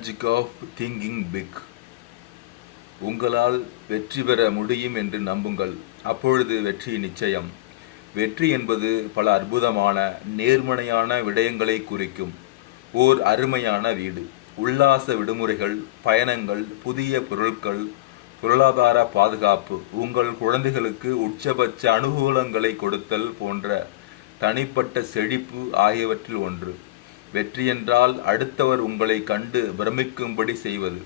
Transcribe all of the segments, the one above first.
Magic of thinking big. உங்களால் வெற்றி பெற முடியும் என்று நம்புங்கள். அப்பொழுது வெற்றி நிச்சயம். வெற்றி என்பது பல அற்புதமான நேர்மறையான விடயங்களை குறிக்கும். ஓர் அருமையான வீடு, உல்லாச விடுமுறைகள், பயணங்கள், புதிய பொருட்கள், பொருளாதார பாதுகாப்பு, உங்கள் குழந்தைகளுக்கு உச்சபட்ச அனுகூலங்களை கொடுத்தல் போன்ற தனிப்பட்ட செழிப்பு ஆகியவற்றில் ஒன்று. வெற்றி என்றால் அடுத்தவர் உங்களை கண்டு பிரமிக்கும்படி செய்வது,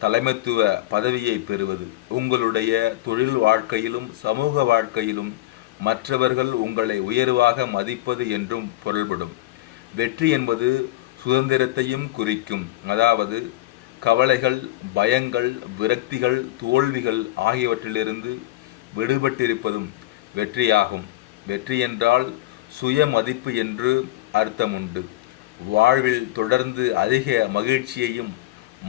தலைமைத்துவ பதவியை பெறுவது, உங்களுடைய தொழில் வாழ்க்கையிலும் சமூக வாழ்க்கையிலும் மற்றவர்கள் உங்களை உயர்வாக மதிப்பது என்றும் பொருள்படும். வெற்றி என்பது சுதந்திரத்தையும் குறிக்கும். அதாவது கவலைகள், பயங்கள், விரக்திகள், தோல்விகள் ஆகியவற்றிலிருந்து விடுபட்டிருப்பதும் வெற்றியாகும். வெற்றி என்றால் சுய மதிப்பு என்று அர்த்தமுண்டு. வாழ்வில் தொடர்ந்து அதிக மகிழ்ச்சியையும்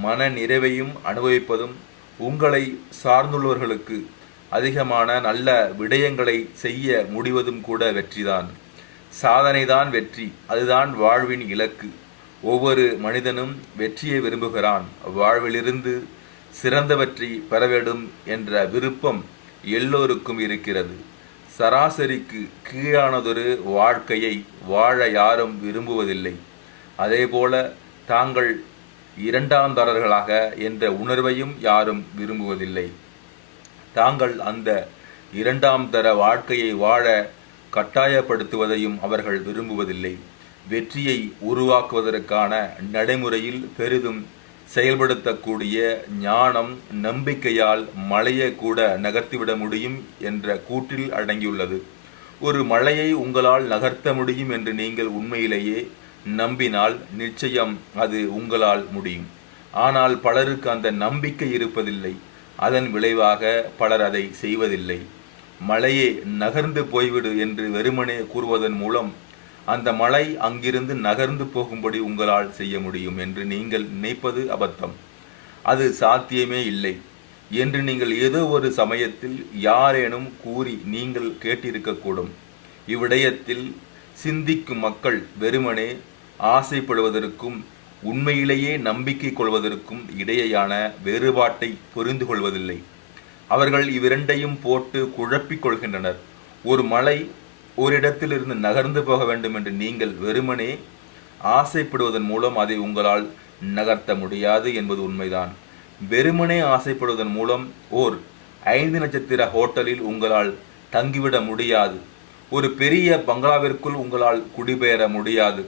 மன நிறைவையும் அனுபவிப்பதும், உங்களை சார்ந்துள்ளவர்களுக்கு அதிகமான நல்ல விடயங்களை செய்ய முடிவதும் கூட வெற்றிதான். சாதனைதான் வெற்றி, அதுதான் வாழ்வின் இலக்கு. ஒவ்வொரு மனிதனும் வெற்றியை விரும்புகிறான். வாழ்விலிருந்து சிறந்தவற்றை பெற வேண்டும் என்ற விருப்பம் எல்லோருக்கும் இருக்கிறது. சராசரிக்கு கீழானதொரு வாழ்க்கையை வாழ யாரும் விரும்புவதில்லை. அதேபோல தாங்கள் இரண்டாம்தரர்களாக என்ற உணர்வையும் யாரும் விரும்புவதில்லை. தாங்கள் அந்த இரண்டாம் தர வாழ்க்கையை வாழ கட்டாயப்படுத்துவதையும் அவர்கள் விரும்புவதில்லை. வெற்றியை உருவாக்குவதற்கான நடைமுறையில் பெரிதும் செயல்படுத்தக்கூடிய ஞானம், நம்பிக்கையால் மலையை கூட நகர்த்திவிட முடியும் என்ற கூற்றில் அடங்கியுள்ளது. ஒரு மலையை உங்களால் நகர்த்த முடியும் என்று நீங்கள் உண்மையிலேயே நம்பினால் நிச்சயம் அது உங்களால் முடியும். ஆனால் பலருக்கு அந்த நம்பிக்கை இருப்பதில்லை. அதன் விளைவாக பலர் அதை செய்வதில்லை. மலையே நகர்ந்து போய்விடு என்று வெறுமனே கூறுவதன் மூலம் அந்த மலை அங்கிருந்து நகர்ந்து போகும்படி உங்களால் செய்ய முடியும் என்று நீங்கள் நினைப்பது அபத்தம். அது சாத்தியமே இல்லை என்று நீங்கள் ஏதோ ஒரு சமயத்தில் யாரேனும் கூறி நீங்கள் கேட்டிருக்கக்கூடும். இவ்விடயத்தில் சிந்திக்கும் மக்கள் வெறுமனே ஆசைப்படுவதற்கும் உண்மையிலேயே நம்பிக்கை கொள்வதற்கும் இடையேயான வேறுபாட்டை புரிந்து கொள்வதில்லை. அவர்கள் இவ்விரண்டையும் போட்டு குழப்பிக் கொள்கின்றனர். ஒரு மலை ஓரிடத்திலிருந்து நகர்ந்து போக வேண்டும் என்று நீங்கள் வெறுமனே ஆசைப்படுவதன் மூலம் அதை உங்களால் நகர்த்த முடியாது என்பது உண்மைதான். வெறுமனே ஆசைப்படுவதன் மூலம் ஓர் 5 நட்சத்திர ஹோட்டலில் உங்களால் தங்கிவிட முடியாது. ஒரு பெரிய பங்களாவிற்குள் உங்களால் குடிபெயர முடியாது.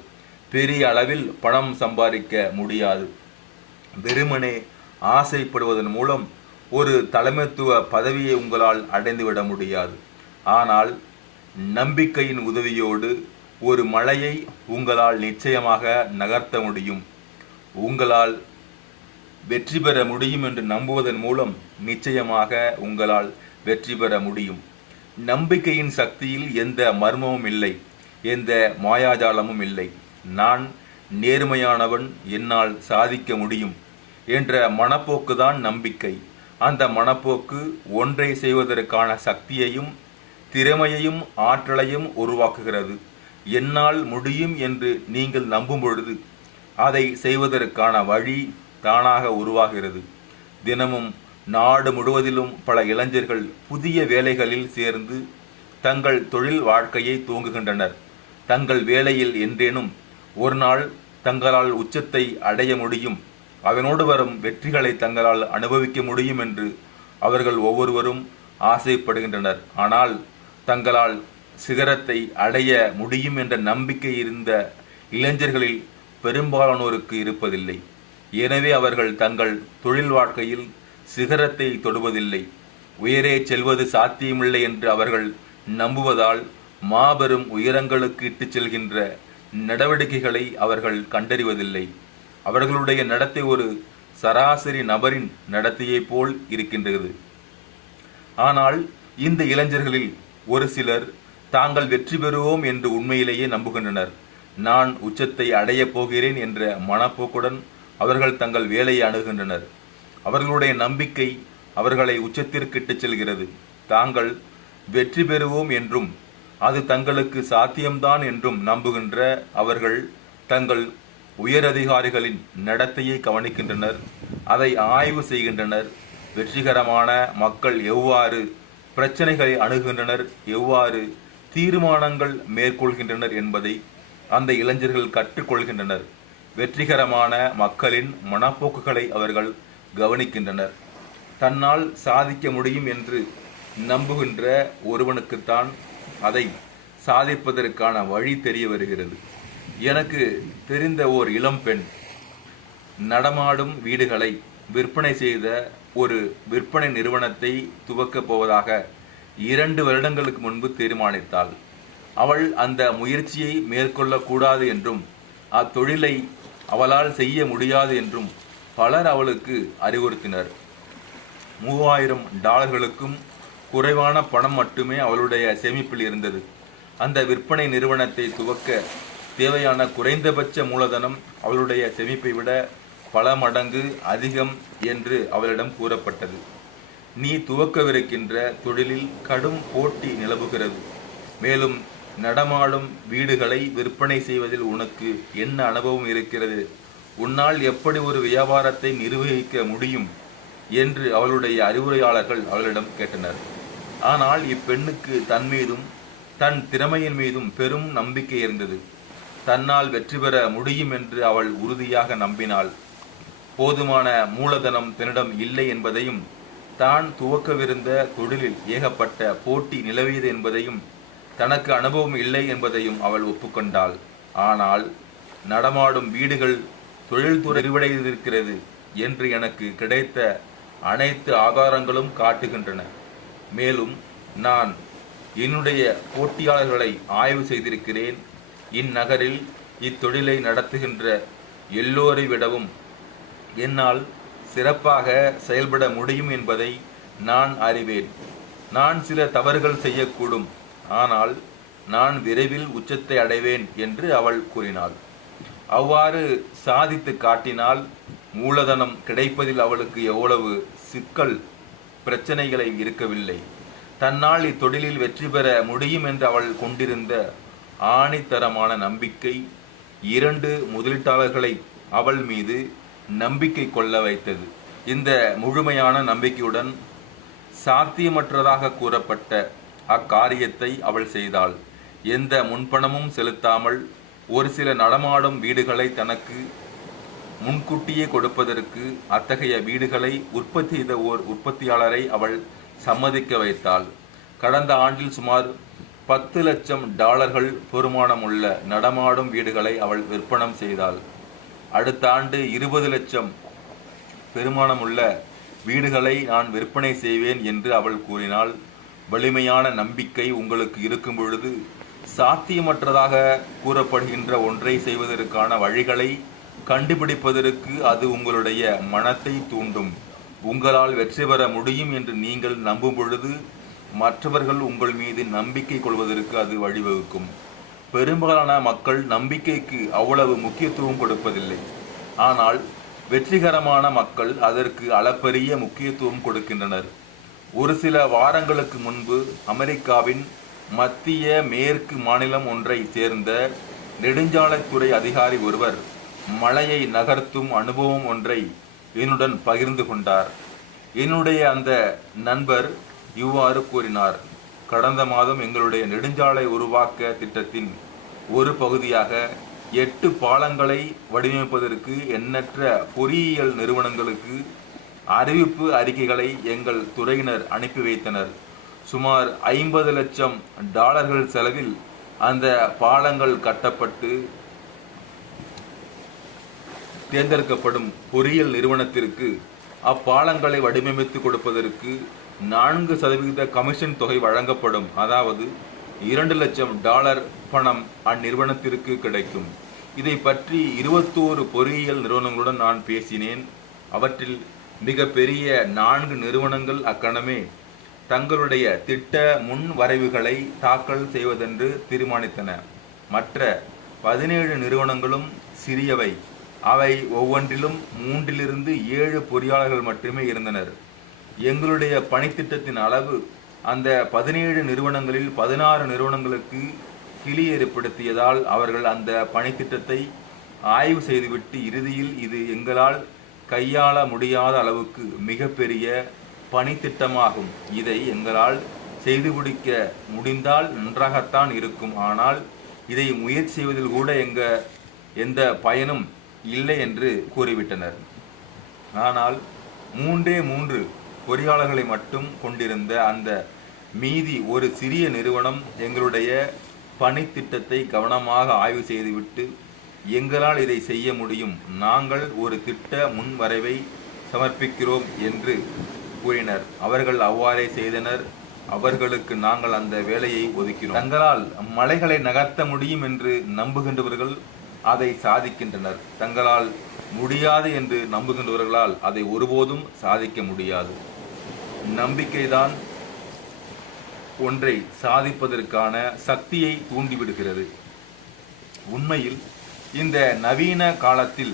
பெரிய அளவில் பணம் சம்பாதிக்க முடியாது. வெறுமனே ஆசைப்படுவதன் மூலம் ஒரு தலைமைத்துவ பதவியை உங்களால் அடைந்துவிட முடியாது. ஆனால் நம்பிக்கையின் உதவியோடு ஒரு மலையை உங்களால் நிச்சயமாக நகர்த்த முடியும். உங்களால் வெற்றி பெற முடியும் என்று நம்புவதன் மூலம் நிச்சயமாக உங்களால் வெற்றி பெற முடியும். நம்பிக்கையின் சக்தியில் எந்த மர்மமும் இல்லை, எந்த மாயாஜாலமும் இல்லை. நான் நேர்மையானவன், என்னால் சாதிக்க முடியும் என்ற மனப்போக்குதான் நம்பிக்கை. அந்த மனப்போக்கு ஒன்றை செய்வதற்கான சக்தியையும் திறமையையும் ஆற்றலையும் உருவாக்குகிறது. என்னால் முடியும் என்று நீங்கள் நம்பும் பொழுது அதை செய்வதற்கான வழி தானாக உருவாகிறது. தினமும் நாடு முழுவதிலும் பல இளைஞர்கள் புதிய வேலைகளில் சேர்ந்து தங்கள் தொழில் வாழ்க்கையை துவங்குகின்றனர். தங்கள் வேலையில் என்றேனும் ஒரு நாள் தங்களால் உச்சத்தை அடைய முடியும், அதனோடு வரும் வெற்றிகளை தங்களால் அனுபவிக்க முடியும் என்று அவர்கள் ஒவ்வொருவரும் ஆசைப்படுகின்றனர். ஆனால் தங்களால் சிகரத்தை அடைய முடியும் என்ற நம்பிக்கை இருந்த இளைஞர்களில் பெரும்பாலானோருக்கு இருப்பதில்லை. எனவே அவர்கள் தங்கள் தொழில் வாழ்க்கையில் சிகரத்தை தொடுவதில்லை. உயரே செல்வது சாத்தியமில்லை என்று அவர்கள் நம்புவதால் மாபெரும் உயரங்களுக்கு இட்டுச் செல்கின்ற நடவடிக்கைகளை அவர்கள் கண்டறிவதில்லை. அவர்களுடைய நடத்தை ஒரு சராசரி நபரின் நடத்தையை போல் இருக்கின்றது. ஆனால் இந்த இளைஞர்களில் ஒரு சிலர் தாங்கள் வெற்றி பெறுவோம் என்று உண்மையிலேயே நம்புகின்றனர். நான் உச்சத்தை அடையப் போகிறேன் என்ற மனப்போக்குடன் அவர்கள் தங்கள் வேலையை அணுகின்றனர். அவர்களுடைய நம்பிக்கை அவர்களை உச்சத்திற்கு இட்டுச் செல்கிறது. தாங்கள் வெற்றி பெறுவோம் என்றும் அது தங்களுக்கு சாத்தியம்தான் என்றும் நம்புகின்ற அவர்கள் தங்கள் உயரதிகாரிகளின் நடத்தையை கவனிக்கின்றனர், அதை ஆய்வு செய்கின்றனர். வெற்றிகரமான மக்கள் எவ்வாறு பிரச்சனைகளை அணுகுகின்றனர், எவ்வாறு தீர்மானங்கள் மேற்கொள்கின்றனர் என்பதை அந்த இளைஞர்கள் கற்றுக்கொள்கின்றனர். வெற்றிகரமான மக்களின் மனப்போக்குகளை அவர்கள் கவனிக்கின்றனர். தன்னால் சாதிக்க முடியும் என்று நம்புகின்ற ஒருவனுக்குத்தான் அதை சாதிப்பதற்கான வழி தெரிய வருகிறது. எனக்கு தெரிந்த ஓர் இளம்பெண் நடமாடும் வீடுகளை விற்பனை செய்த ஒரு விற்பனை நிறுவனத்தை துவக்கப் போவதாக 2 வருடங்களுக்கு முன்பு தீர்மானித்தாள். அவள் அந்த முயற்சியை மேற்கொள்ளக்கூடாது என்றும் அத்தொழிலை அவளால் செய்ய முடியாது என்றும் பலர் அவளுக்கு அறிவுறுத்தினர். $3000 குறைவான பணம் மட்டுமே அவளுடைய சேமிப்பில் இருந்தது. அந்த விற்பனை நிறுவனத்தை துவக்க தேவையான குறைந்தபட்ச மூலதனம் அவளுடைய சேமிப்பை விட பல மடங்கு அதிகம் என்று அவளிடம் கூறப்பட்டது. நீ துவக்கவிருக்கின்ற தொழிலில் கடும் போட்டி நிலவுகிறது. மேலும் நடமாடும் வீடுகளை விற்பனை செய்வதில் உனக்கு என்ன அனுபவம் இருக்கிறது? உன்னால் எப்படி ஒரு வியாபாரத்தை நிர்வகிக்க முடியும் என்று அவளுடைய அறிவுரையாளர்கள் அவளிடம் கேட்டனர். ஆனால் இப்பெண்ணுக்கு தன் மீதும் தன் திறமையின் மீதும் பெரும் நம்பிக்கை இருந்தது. தன்னால் வெற்றி பெற முடியும் என்று அவள் உறுதியாக நம்பினாள். போதுமான மூலதனம் தன்னிடம் இல்லை என்பதையும், தான் துவக்கவிருந்த தொழிலில் ஏகப்பட்ட போட்டி நிலவியது என்பதையும், தனக்கு அனுபவம் இல்லை என்பதையும் அவள் ஒப்புக்கொண்டாள். ஆனால் நடமாடும் வீடுகள் தொழில்துறை விரிவடைந்திருக்கிறது என்று எனக்கு கிடைத்த அனைத்து ஆதாரங்களும் காட்டுகின்றன. மேலும் நான் என்னுடைய போட்டியாளர்களை ஆய்வு செய்திருக்கிறேன். இந்நகரில் இத்தொழிலை நடத்துகின்ற எல்லோரை விடவும் என்னால் சிறப்பாக செயல்பட முடியும் என்பதை நான் அறிவேன். நான் சில தவறுகள் செய்யக்கூடும், ஆனால் நான் விரைவில் உச்சத்தை அடைவேன் என்று அவள் கூறினாள். அவ்வாறு சாதித்து காட்டினால் மூலதனம் கிடைப்பதில் அவளுக்கு எவ்வளவு சிக்கல் பிரச்சனைகளை இருக்கவில்லை. தன்னால் இத்தொழிலில் வெற்றி பெற முடியும் என்று அவள் கொண்டிருந்த ஆணித்தரமான நம்பிக்கை 2 முதலீட்டாளர்களை அவள் மீது நம்பிக்கை கொள்ள வைத்தது. இந்த முழுமையான நம்பிக்கையுடன் சாத்தியமற்றதாக கூறப்பட்ட அக்காரியத்தை அவள் செய்தாள். எந்த முன்பணமும் செலுத்தாமல் ஒரு சில நடமாடும் வீடுகளை தனக்கு முன்கூட்டியே கொடுப்பதற்கு அத்தகைய வீடுகளை உற்பத்தி செய்த ஓர் உற்பத்தியாளரை அவள் சம்மதிக்க வைத்தாள். கடந்த ஆண்டில் சுமார் $10 லட்சம் பெறுமானமுள்ள நடமாடும் வீடுகளை அவள் விற்பனம் செய்தாள். அடுத்த ஆண்டு 20 லட்சம் பெறுமானமுள்ள வீடுகளை நான் விற்பனை செய்வேன் என்று அவள் கூறினாள். வலிமையான நம்பிக்கை உங்களுக்கு இருக்கும் பொழுது சாத்தியமற்றதாக கூறப்படுகின்ற ஒன்றை செய்வதற்கான வழிகளை கண்டுபிடிப்பதற்கு அது உங்களுடைய மனத்தை தூண்டும். உங்களால் வெற்றி பெற முடியும் என்று நீங்கள் நம்பும் பொழுது மற்றவர்கள் உங்கள் மீது நம்பிக்கை கொள்வதற்கு அது வழிவகுக்கும். பெரும்பாலான மக்கள் நம்பிக்கைக்கு அவ்வளவு முக்கியத்துவம் கொடுப்பதில்லை. ஆனால் வெற்றிகரமான மக்கள் அதற்கு அளப்பரிய முக்கியத்துவம் கொடுக்கின்றனர். ஒரு சில வாரங்களுக்கு முன்பு அமெரிக்காவின் மத்திய மேற்கு மாநிலம் ஒன்றை சேர்ந்த நெடுஞ்சாலைத்துறை அதிகாரி ஒருவர் மலையை நகர்த்தும் அனுபவம் ஒன்றை என்னுடன் பகிர்ந்து கொண்டார். என்னுடைய அந்த நண்பர் இவ்வாறு கூறினார். கடந்த மாதம் எங்களுடைய நெடுஞ்சாலை உருவாக்க திட்டத்தின் ஒரு பகுதியாக 8 பாலங்களை வடிவமைப்பதற்கு எண்ணற்ற பொறியியல் நிறுவனங்களுக்கு அறிவிப்பு அறிக்கைகளை எங்கள் துறையினர் அனுப்பி வைத்தனர். சுமார் $50 லட்சம் செலவில் அந்த பாலங்கள் கட்டப்பட்டு தேர்ந்தெடுக்கப்படும் பொறியியல் நிறுவனத்திற்கு அப்பாலங்களை வடிவமைத்து கொடுப்பதற்கு 4% கமிஷன் தொகை வழங்கப்படும். அதாவது $2 லட்சம் பணம் அந்நிறுவனத்திற்கு கிடைக்கும். இதை பற்றி 21 பொறியியல் நிறுவனங்களுடன் நான் பேசினேன். அவற்றில் மிக பெரிய 4 நிறுவனங்கள் அக்கணமே தங்களுடைய திட்ட முன் வரைவுகளை தாக்கல் செய்வதென்று தீர்மானித்தன. மற்ற 17 நிறுவனங்களும் சிறியவை. அவை ஒவ்வொன்றிலும் 3 to 7 பொறியாளர்கள் மட்டுமே இருந்தனர். எங்களுடைய பணித்திட்டத்தின் அளவு அந்த 17 நிறுவனங்களில் 16 நிறுவனங்களுக்கு கிளி ஏற்படுத்தியதால் அவர்கள் அந்த பணித்திட்டத்தை ஆய்வு செய்துவிட்டு இறுதியில் இது எங்களால் கையாள முடியாத அளவுக்கு மிகப்பெரிய பணித்திட்டமாகும். இதை எங்களால் செய்து முடிக்க முடிந்தால் நன்றாகத்தான் இருக்கும். ஆனால் இதை முயற்சி செய்வதில் கூட எந்த பயனும் இல்லை என்று கூறிவிட்டனர். ஆனால் 3 பொறியாளர்களை மட்டும் கொண்டிருந்த அந்த மீதி ஒரு சிறிய நிறுவனம் எங்களுடைய பணித்திட்டத்தை கவனமாக ஆய்வு செய்துவிட்டு எங்களால் இதை செய்ய முடியும், நாங்கள் ஒரு திட்ட முன்வரைவை சமர்ப்பிக்கிறோம் என்று கூறினர். அவர்கள் அவ்வாறே செய்தனர். அவர்களுக்கு நாங்கள் அந்த வேலையை ஒதுக்கினோம். தங்களால் மலைகளை நகர்த்த முடியும் என்று நம்புகின்றவர்கள் அதை சாதிக்கின்றனர். தங்களால் முடியாது என்று நம்புகின்றவர்களால் அதை ஒருபோதும் சாதிக்க முடியாது. நம்பிக்கைதான் ஒன்றை சாதிப்பதற்கான சக்தியை தூண்டிவிடுகிறது. உண்மையில் இந்த நவீன காலத்தில்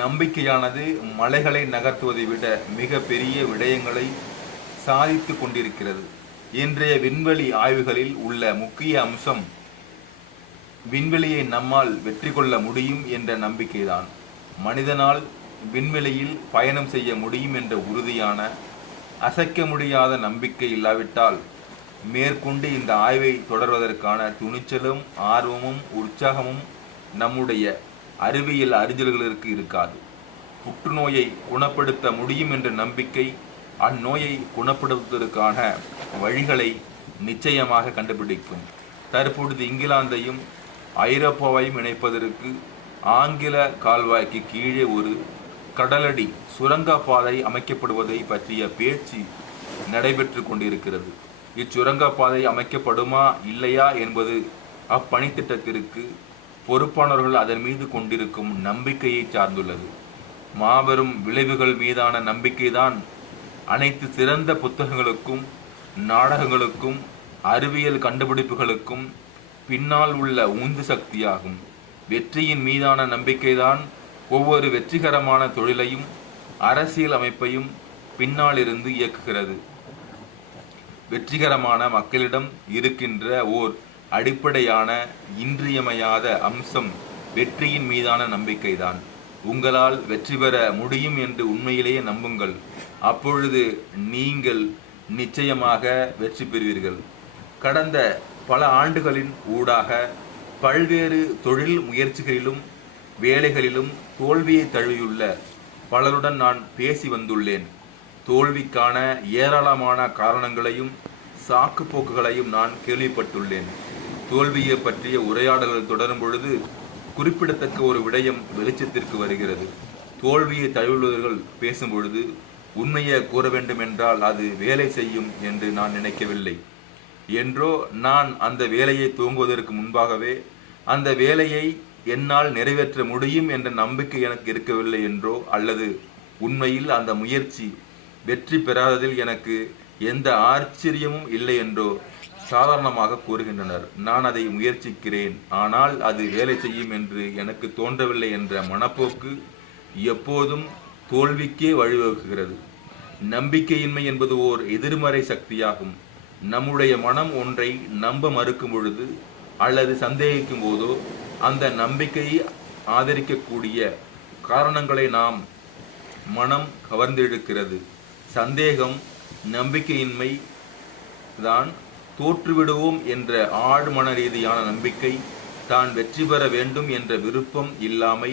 நம்பிக்கையானது மலைகளை நகர்த்துவதை விட மிக பெரிய விடயங்களை சாதித்து கொண்டிருக்கிறது. இன்றைய விண்வெளி ஆய்வுகளில் உள்ள முக்கிய அம்சம் விண்வெளியை நம்மால் வெற்றி கொள்ள முடியும் என்ற நம்பிக்கைதான். மனிதனால் விண்வெளியில் பயணம் செய்ய முடியும் என்ற உறுதியான அசைக்க முடியாத நம்பிக்கை இல்லாவிட்டால் மேற்கொண்டு இந்த ஆய்வை தொடர்வதற்கான துணிச்சலும் ஆர்வமும் உற்சாகமும் நம்முடைய அறிவியல் அறிஞர்களுக்கு இருக்காது. புற்றுநோயை குணப்படுத்த முடியும் என்ற நம்பிக்கை அந்நோயை குணப்படுத்துவதற்கான வழிகளை நிச்சயமாக கண்டுபிடிக்கும். தற்பொழுது இங்கிலாந்தையும் ஐரோப்பாவையும் இணைப்பதற்கு ஆங்கில கால்வாய்க்கு கீழே ஒரு கடலடி சுரங்கப்பாதை அமைக்கப்படுவதை பற்றிய பேச்சு நடைபெற்று கொண்டிருக்கிறது. இச்சுரங்கப்பாதை அமைக்கப்படுமா இல்லையா என்பது அப்பணித்திட்டத்திற்கு பொறுப்பானவர்கள் அதன் மீது கொண்டிருக்கும் நம்பிக்கையை சார்ந்துள்ளது. மாபெரும் விளைவுகள் மீதான நம்பிக்கைதான் அனைத்து சிறந்த புத்தகங்களுக்கும் நாடகங்களுக்கும் அறிவியல் கண்டுபிடிப்புகளுக்கும் பின்னால் உள்ள உந்து சக்தியாகும். வெற்றியின் மீதான நம்பிக்கைதான் ஒவ்வொரு வெற்றிகரமான தொழிலையும் அரசியல் அமைப்பையும் பின்னாலிருந்து இயக்குகிறது. வெற்றிகரமான மக்களிடம் இருக்கின்ற ஓர் அடிப்படையான இன்றியமையாத அம்சம் வெற்றியின் மீதான நம்பிக்கைதான். உங்களால் வெற்றி பெற முடியும் என்று உண்மையிலேயே நம்புங்கள். அப்பொழுது நீங்கள் நிச்சயமாக வெற்றி பெறுவீர்கள். கடந்த பல ஆண்டுகளின் ஊடாக பல்வேறு தொழில் முயற்சிகளிலும் வேலைகளிலும் தோல்வியை தழுவியுள்ள பலருடன் நான் பேசி வந்துள்ளேன். தோல்விக்கான ஏராளமான காரணங்களையும் சாக்கு போக்குகளையும் நான் கேள்விப்பட்டுள்ளேன். தோல்வியை பற்றிய உரையாடல்கள் தொடரும் பொழுது குறிப்பிடத்தக்க ஒரு விடயம் வெளிச்சத்திற்கு வருகிறது. தோல்வியை தழுவுள்ளவர்கள் பேசும் பொழுது உண்மையை கூற வேண்டும் என்றால் அது வேலை செய்யும் என்று நான் நினைக்கவில்லை. என்றோ நான் அந்த வேலையை துவங்குவதற்கு முன்பாகவே அந்த வேலையை என்னால் நிறைவேற்ற முடியும் என்ற நம்பிக்கை எனக்கு இருக்கவில்லை என்றோ, அல்லது உண்மையில் அந்த முயற்சி வெற்றி பெறாததில் எனக்கு எந்த ஆச்சரியமும் இல்லை என்றோ சாதாரணமாக கூறுகின்றனர். நான் அதை முயற்சிக்கிறேன், ஆனால் அது வேலை செய்யும் என்று எனக்கு தோன்றவில்லை என்ற மனப்போக்கு எப்போதும் தோல்விக்கே வழிவகுக்கிறது. நம்பிக்கையின்மை என்பது ஓர் எதிர்மறை சக்தியாகும். நம்முடைய மனம் ஒன்றை நம்ப மறுக்கும் பொழுது அல்லது சந்தேகிக்கும் போதோ அந்த நம்பிக்கையை ஆதரிக்கக்கூடிய காரணங்களை நாம் மனம் கவர்ந்தெடுக்கிறது. சந்தேகம், நம்பிக்கையின்மை தான் தோற்றுவிடுவோம் என்ற ஆழ்மன ரீதியான நம்பிக்கை, தான் வெற்றி பெற வேண்டும் என்ற விருப்பம் இல்லாமை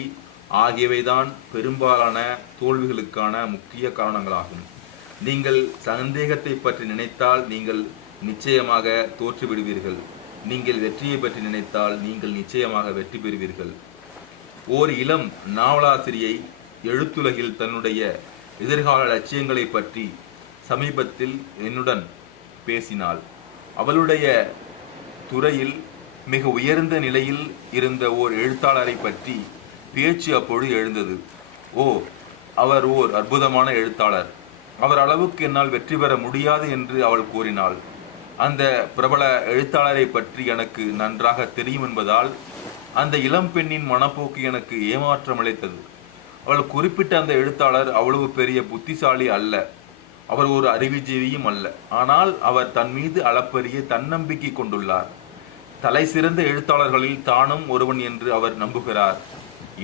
ஆகியவைதான் பெரும்பாலான தோல்விகளுக்கான முக்கிய காரணங்களாகும். நீங்கள் சந்தேகத்தை பற்றி நினைத்தால் நீங்கள் நிச்சயமாக தோற்றுவிடுவீர்கள். நீங்கள் வெற்றியை பற்றி நினைத்தால் நீங்கள் நிச்சயமாக வெற்றி பெறுவீர்கள். ஓர் இளம் நாவலாசிரியை எழுத்துலகில் தன்னுடைய எதிர்கால லட்சியங்களை பற்றி சமீபத்தில் என்னுடன் பேசினாள். அவளுடைய துறையில் மிக உயர்ந்த நிலையில் இருந்த ஓர் எழுத்தாளரை பற்றி பேச்சு அப்பொழுது எழுந்தது. அவர் ஓர் அற்புதமான எழுத்தாளர், அவர் அளவுக்கு என்னால் வெற்றி பெற முடியாது என்று அவள் கூறினாள். அந்த பிரபல எழுத்தாளரை பற்றி எனக்கு நன்றாக தெரியும் என்பதால் அந்த இளம் பெண்ணின் மனப்போக்கு எனக்கு ஏமாற்றம் அளித்தது. அவள் குறிப்பிட்ட அந்த எழுத்தாளர் அவ்வளவு பெரிய புத்திசாலி அல்ல, அவர் ஒரு அறிவுஜீவியும் அல்ல. ஆனால் அவர் தன் மீது அளப்பரிய தன்னம்பிக்கை கொண்டுள்ளார். தலை சிறந்த எழுத்தாளர்களில் தானும் ஒருவன் என்று அவர் நம்புகிறார்.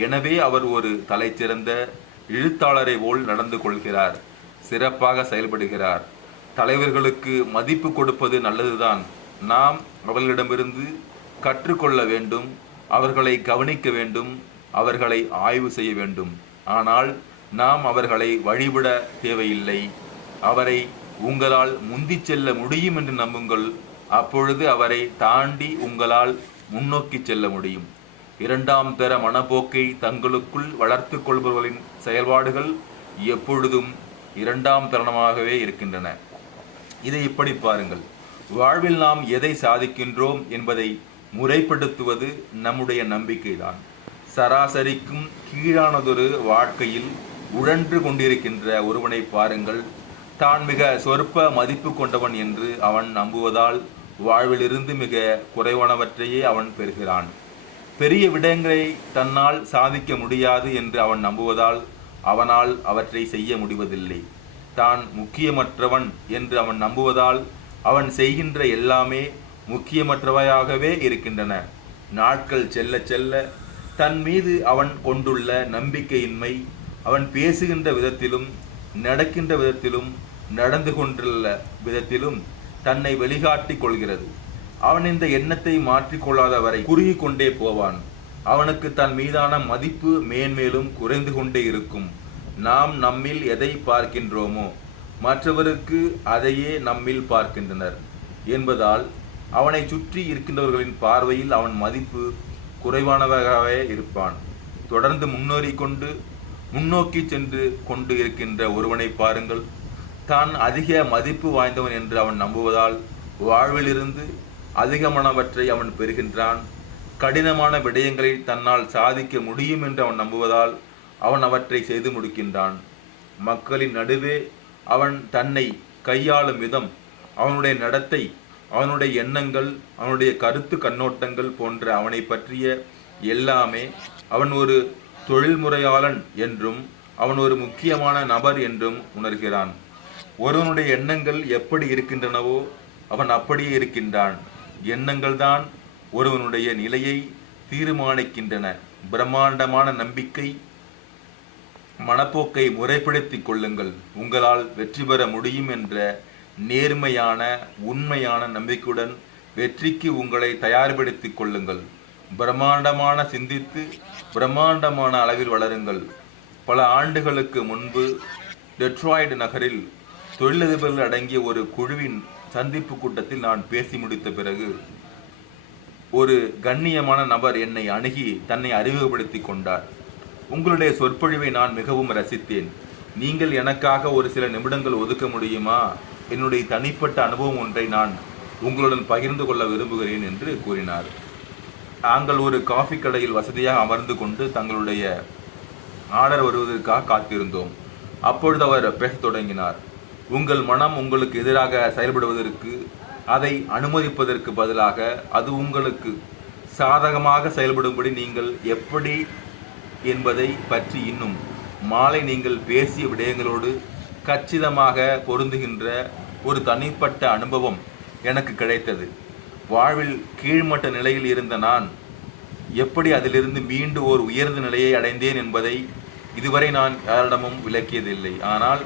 எனவே அவர் ஒரு தலைசிறந்த எழுத்தாளரை போல் நடந்து கொள்கிறார், சிறப்பாக செயல்படுகிறார். தலைவர்களுக்கு மதிப்பு கொடுப்பது நல்லதுதான். நாம் அவர்களிடமிருந்து கற்றுக்கொள்ள வேண்டும், அவர்களை கவனிக்க வேண்டும், அவர்களை ஆய்வு செய்ய வேண்டும். ஆனால் நாம் அவர்களை வழிவிட தேவையில்லை. அவரை உங்களால் முந்திச் செல்ல முடியும் என்று நம்புங்கள். அப்பொழுது அவரை தாண்டி உங்களால் முன்னோக்கி செல்ல முடியும். இரண்டாம் தர மனப்போக்கை தங்களுக்குள் வளர்த்து கொள்பவர்களின் செயல்பாடுகள் எப்பொழுதும் இரண்டாம் தருணமாகவே இருக்கின்றன. இதை இப்படி பாருங்கள். வாழ்வில் நாம் எதை சாதிக்கின்றோம் என்பதை முறைப்படுத்துவது நம்முடைய நம்பிக்கைதான். சராசரிக்கும் கீழானதொரு வாழ்க்கையில் உழன்று கொண்டிருக்கின்ற ஒருவனை பாருங்கள். தான் மிக சொற்ப மதிப்பு கொண்டவன் என்று அவன் நம்புவதால் வாழ்விலிருந்து மிக குறைவானவற்றையே அவன் பெறுகிறான். பெரிய விடயங்களை தன்னால் சாதிக்க முடியாது என்று அவன் நம்புவதால் அவனால் அவற்றை செய்ய முடிவதில்லை. தான் முக்கியமற்றவன் என்று அவன் நம்புவதால் அவன் செய்கின்ற எல்லாமே முக்கியமற்றவையாகவே இருக்கின்றன. நாட்கள் செல்ல செல்ல தன் மீது அவன் கொண்டுள்ள நம்பிக்கையின்மை அவன் பேசுகின்ற விதத்திலும் நடக்கின்ற விதத்திலும் நடந்து கொண்டுள்ள விதத்திலும் தன்னை வெளிக்காட்டிக் கொள்கிறது. அவன் இந்த எண்ணத்தை மாற்றிக்கொள்ளாத வரை குறுகி கொண்டே போவான். அவனுக்கு தன் மீதான மதிப்பு மேன்மேலும் குறைந்து கொண்டே இருக்கும். நாம் நம்மில் எதை பார்க்கின்றோமோ மற்றவருக்கு அதையே நம்மில் பார்க்கின்றனர் என்பதால் அவனை சுற்றி இருக்கின்றவர்களின் பார்வையில் அவன் மதிப்பு குறைவானவராகவே இருப்பான். தொடர்ந்து முன்னோக்கி சென்று கொண்டு இருக்கின்ற ஒருவனை பாருங்கள். தான் அதிக மதிப்பு வாய்ந்தவன் என்று அவன் நம்புவதால் வாழ்விலிருந்து அதிகமானவற்றை அவன் பெறுகின்றான். கடினமான விடயங்களை தன்னால் சாதிக்க முடியும் என்று அவன் நம்புவதால் அவன் அவற்றை செய்து முடிக்கின்றான். மக்களின் நடுவே அவன் தன்னை கையாளும் விதம், அவனுடைய நடத்தை, அவனுடைய எண்ணங்கள், அவனுடைய கருத்து கண்ணோட்டங்கள் போன்ற அவனை பற்றிய எல்லாமே அவன் ஒரு தொழில்முறையாளன் என்றும் அவன் ஒரு முக்கியமான நபர் என்றும் உணர்கிறான். ஒருவனுடைய எண்ணங்கள் எப்படி இருக்கின்றனவோ அவன் அப்படியே இருக்கின்றான். எண்ணங்கள் தான் ஒருவனுடைய நிலையை தீர்மானிக்கின்றன. பிரம்மாண்டமான நம்பிக்கை மனப்போக்கை முறைப்படுத்திக் கொள்ளுங்கள். உங்களால் வெற்றி பெற முடியும் என்ற நேர்மையான உண்மையான நம்பிக்கையுடன் வெற்றிக்கு உங்களை தயார்படுத்திக் கொள்ளுங்கள். பிரம்மாண்டமான சிந்தித்து பிரம்மாண்டமான அளவில் வளருங்கள். பல ஆண்டுகளுக்கு முன்பு டெட்ராய்ட் நகரில் தொழிலதிபர்கள் அடங்கிய ஒரு குழுவின் சந்திப்பு கூட்டத்தில் நான் பேசி முடித்த பிறகு ஒரு கண்ணியமான நபர் என்னை அணுகி தன்னை அறிமுகப்படுத்தி கொண்டார். உங்களுடைய சொற்பொழிவை நான் மிகவும் ரசித்தேன். நீங்கள் எனக்காக ஒரு சில நிமிடங்கள் ஒதுக்க முடியுமா? என்னுடைய தனிப்பட்ட அனுபவம் ஒன்றை நான் உங்களுடன் பகிர்ந்து கொள்ள விரும்புகிறேன் என்று கூறினார். நாங்கள் ஒரு காஃபி கடையில் வசதியாக அமர்ந்து கொண்டு தங்களுடைய ஆர்டர் வருவதற்காக காத்திருந்தோம். அப்பொழுது அவர் பேசத் தொடங்கினார். உங்கள் மனம் உங்களுக்கு எதிராக செயல்படுவதற்கு, அதை அனுமதிப்பதற்கு பதிலாக அது உங்களுக்கு சாதகமாக செயல்படும்படி நீங்கள் எப்படி என்பதை பற்றி இன்னும் மாலை நீங்கள் பேசிய விடயங்களோடு கச்சிதமாக பொருந்துகின்ற ஒரு தனிப்பட்ட அனுபவம் எனக்கு கிடைத்தது. வாழ்வில் கீழ்மட்ட நிலையில் இருந்த நான் எப்படி அதிலிருந்து மீண்டு ஓர் உயர்ந்த நிலையை அடைந்தேன் என்பதை இதுவரை நான் யாரிடமும் விளக்கியதில்லை. ஆனால்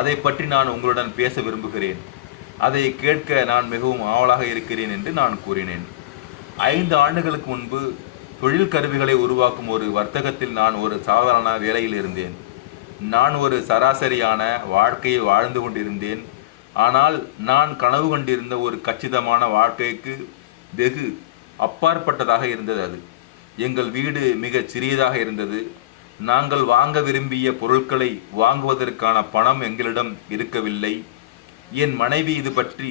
அதை பற்றி நான் உங்களுடன் பேச விரும்புகிறேன். அதை கேட்க நான் மிகவும் ஆவலாக இருக்கிறேன் என்று நான் கூறினேன். 5 ஆண்டுகளுக்கு முன்பு தொழில் கருவிகளை உருவாக்கும் ஒரு வர்த்தகத்தில் நான் ஒரு சாதாரண வேலையில் இருந்தேன். நான் ஒரு சராசரியான வாழ்க்கையை வாழ்ந்து கொண்டிருந்தேன். ஆனால் நான் கனவு கொண்டிருந்த ஒரு கச்சிதமான வாழ்க்கைக்கு வெகு அப்பாற்பட்டதாக இருந்தது அது. எங்கள் வீடு மிகச் சிறியதாக இருந்தது. நாங்கள் வாங்க விரும்பிய பொருட்களை வாங்குவதற்கான பணம் எங்களிடம் இருக்கவில்லை. என் மனைவி இது பற்றி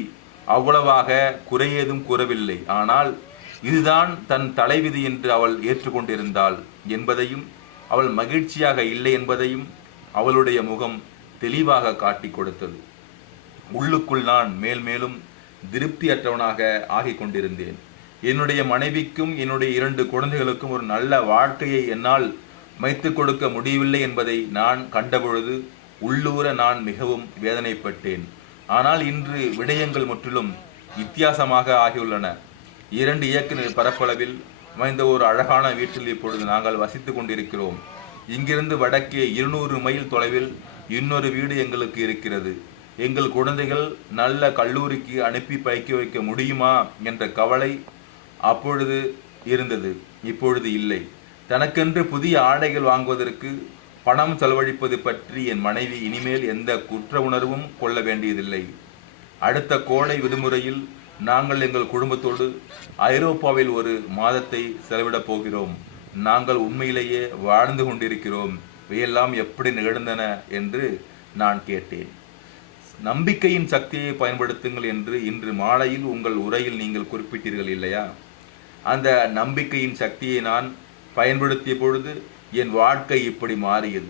அவ்வளவாக குறையேதும் கூறவில்லை. ஆனால் இதுதான் தன் தலைவிதி என்று அவள் ஏற்றுக்கொண்டிருந்தாள் என்பதையும், அவள் மகிழ்ச்சியாக இல்லை என்பதையும் அவளுடைய முகம் தெளிவாக காட்டி கொடுத்தது. உள்ளுக்குள் நான் மேலும் திருப்தியற்றவனாக ஆகிக் கொண்டிருந்தேன். என்னுடைய மனைவிக்கும் என்னுடைய 2 குழந்தைகளுக்கும் ஒரு நல்ல வாழ்க்கையை என்னால் அமைத்து கொடுக்க முடியவில்லை என்பதை நான் கண்டபொழுது உள்ளூர நான் மிகவும் வேதனைப்பட்டேன். ஆனால் இன்று விடயங்கள் முற்றிலும் வித்தியாசமாக ஆகியுள்ளன. 2 ஏக்கர் பரப்பளவில் அமைந்த ஒரு அழகான வீட்டில் இப்பொழுது நாங்கள் வசித்து கொண்டிருக்கிறோம். இங்கிருந்து வடக்கே 200 மைல் தொலைவில் இன்னொரு வீடு எங்களுக்கு இருக்கிறது. எங்கள் குழந்தைகள் நல்ல கல்லூரிக்கு அனுப்பி படிக்க வைக்க முடியுமா என்ற கவலை அப்பொழுது இருந்தது, இப்பொழுது இல்லை. தனக்கென்று புதிய ஆடைகள் வாங்குவதற்கு பணம் செலவழிப்பது பற்றி என் மனைவி இனிமேல் எந்த குற்ற உணர்வும் கொள்ள வேண்டியதில்லை. அடுத்த கோடை விடுமுறையில் நாங்கள் எங்கள் குடும்பத்தோடு ஐரோப்பாவில் ஒரு மாதத்தை செலவிடப் போகிறோம். நாங்கள் உண்மையிலேயே வாழ்ந்து கொண்டிருக்கிறோம். இவையெல்லாம் எப்படி நிகழ்ந்தன என்று நான் கேட்டேன். நம்பிக்கையின் சக்தியை பயன்படுத்துங்கள் என்று இன்று மாலையில் உங்கள் உரையில் நீங்கள் குறிப்பிட்டீர்கள் இல்லையா? அந்த நம்பிக்கையின் சக்தியை நான் பயன்படுத்திய பொழுது என் வாழ்க்கை இப்படி மாறியது.